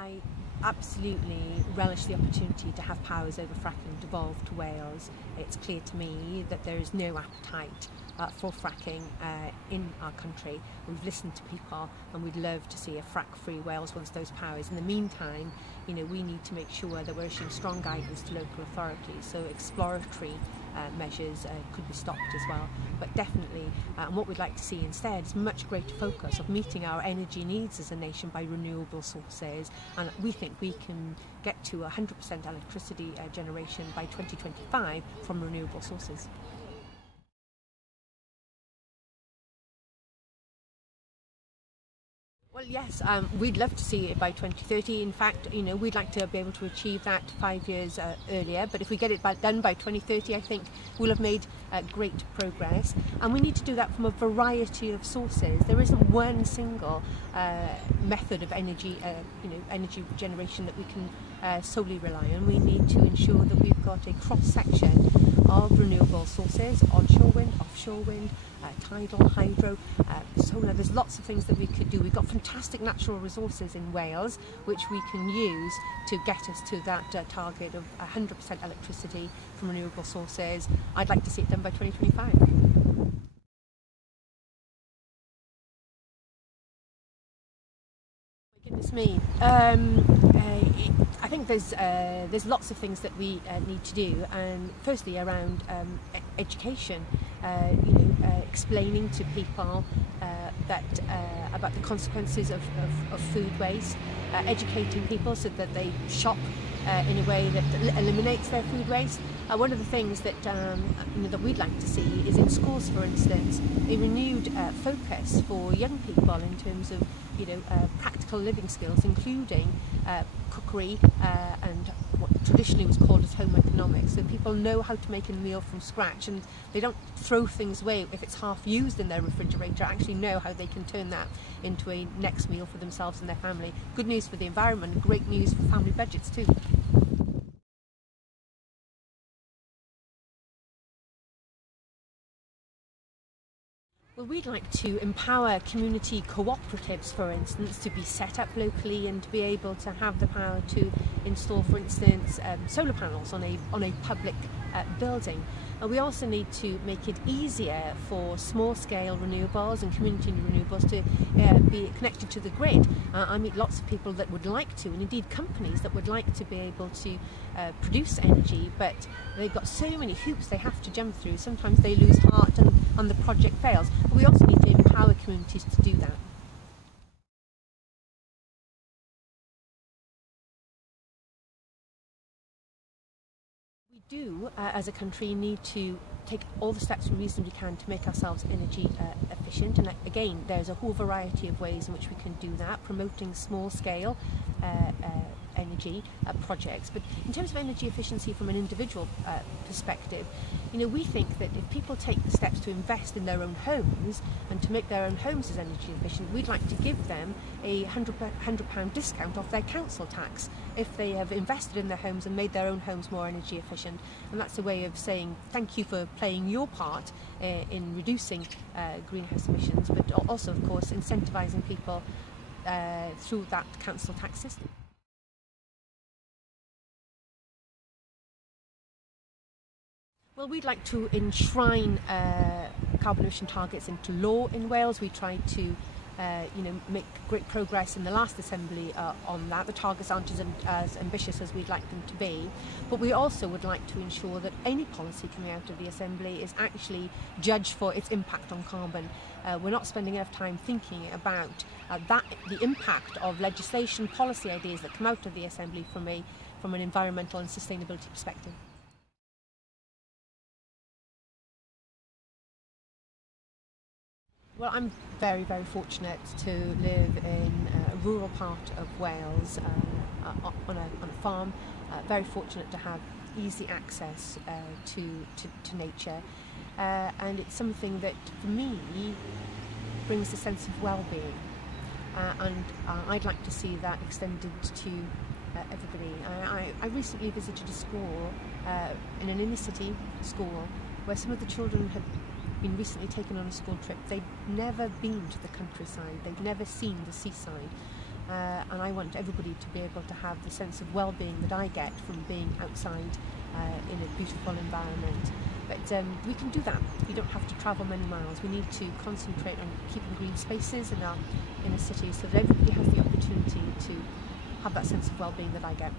I absolutely relish the opportunity to have powers over fracking devolve to Wales. It's clear to me that there is no appetite for fracking in our country. We've listened to people and we'd love to see a frack-free Wales once those powers. In the meantime, we need to make sure that we're issuing strong guidance to local authorities, so exploratory measures could be stopped as well. But definitely, and what we'd like to see instead is much greater focus of meeting our energy needs as a nation by renewable sources, and we think we can get to 100% electricity generation by 2025 from renewable sources. Well, yes, we'd love to see it by 2030. In fact, we'd like to be able to achieve that 5 years earlier. But if we get it done by 2030, I think we'll have made great progress. And we need to do that from a variety of sources. There isn't one single method of energy, energy generation that we can solely rely on. We need to ensure that we've got a cross-section of renewable sources: onshore wind, offshore wind, tidal, hydro, solar. There's lots of things that we could do. We've got fantastic natural resources in Wales which we can use to get us to that target of 100% electricity from renewable sources. I'd like to see it done by 2025. Goodness me. I think there's lots of things that we need to do, and firstly around education, explaining to people about the consequences of food waste, educating people so that they shop in a way that eliminates their food waste. One of the things that that we'd like to see is in schools, for instance, a renewed focus for young people in terms of practical living skills, including cookery and what traditionally was called as home economics, so people know how to make a meal from scratch and they don't throw things away if it's half used in their refrigerator. Actually know how they can turn that into a next meal for themselves and their family. Good news for the environment, great news for family budgets too. Well, we'd like to empower community cooperatives, for instance, to be set up locally and to be able to have the power to install, for instance, solar panels on a public building. We also need to make it easier for small-scale renewables and community renewables to be connected to the grid. I meet lots of people that would like to, and indeed companies that would like to be able to produce energy, but they've got so many hoops they have to jump through. Sometimes they lose heart and the project fails. But we also need to empower communities to do that. We do, as a country, need to take all the steps we reasonably can to make ourselves energy efficient, and again there's a whole variety of ways in which we can do that, promoting small-scale energy projects. But in terms of energy efficiency from an individual perspective, we think that if people take the steps to invest in their own homes and to make their own homes as energy efficient, we'd like to give them a £100 discount off their council tax if they have invested in their homes and made their own homes more energy efficient. And that's a way of saying thank you for playing your part in reducing greenhouse emissions, but also, of course, incentivising people through that council tax system. Well, we'd like to enshrine carbon emission targets into law in Wales. We tried to make great progress in the last Assembly on that. The targets aren't as ambitious as we'd like them to be, but we also would like to ensure that any policy coming out of the Assembly is actually judged for its impact on carbon. We're not spending enough time thinking about the impact of legislation, policy ideas that come out of the Assembly from an environmental and sustainability perspective. Well, I'm very, very fortunate to live in a rural part of Wales on a farm. Very fortunate to have easy access to nature, and it's something that for me brings a sense of well-being, and I'd like to see that extended to everybody. I recently visited a school in an inner city school where some of the children had been recently taken on a school trip. They'd never been to the countryside, they'd never seen the seaside, and I want everybody to be able to have the sense of well-being that I get from being outside in a beautiful environment. But we can do that. We don't have to travel many miles. We need to concentrate on keeping green spaces in our inner city so that everybody has the opportunity to have that sense of well-being that I get.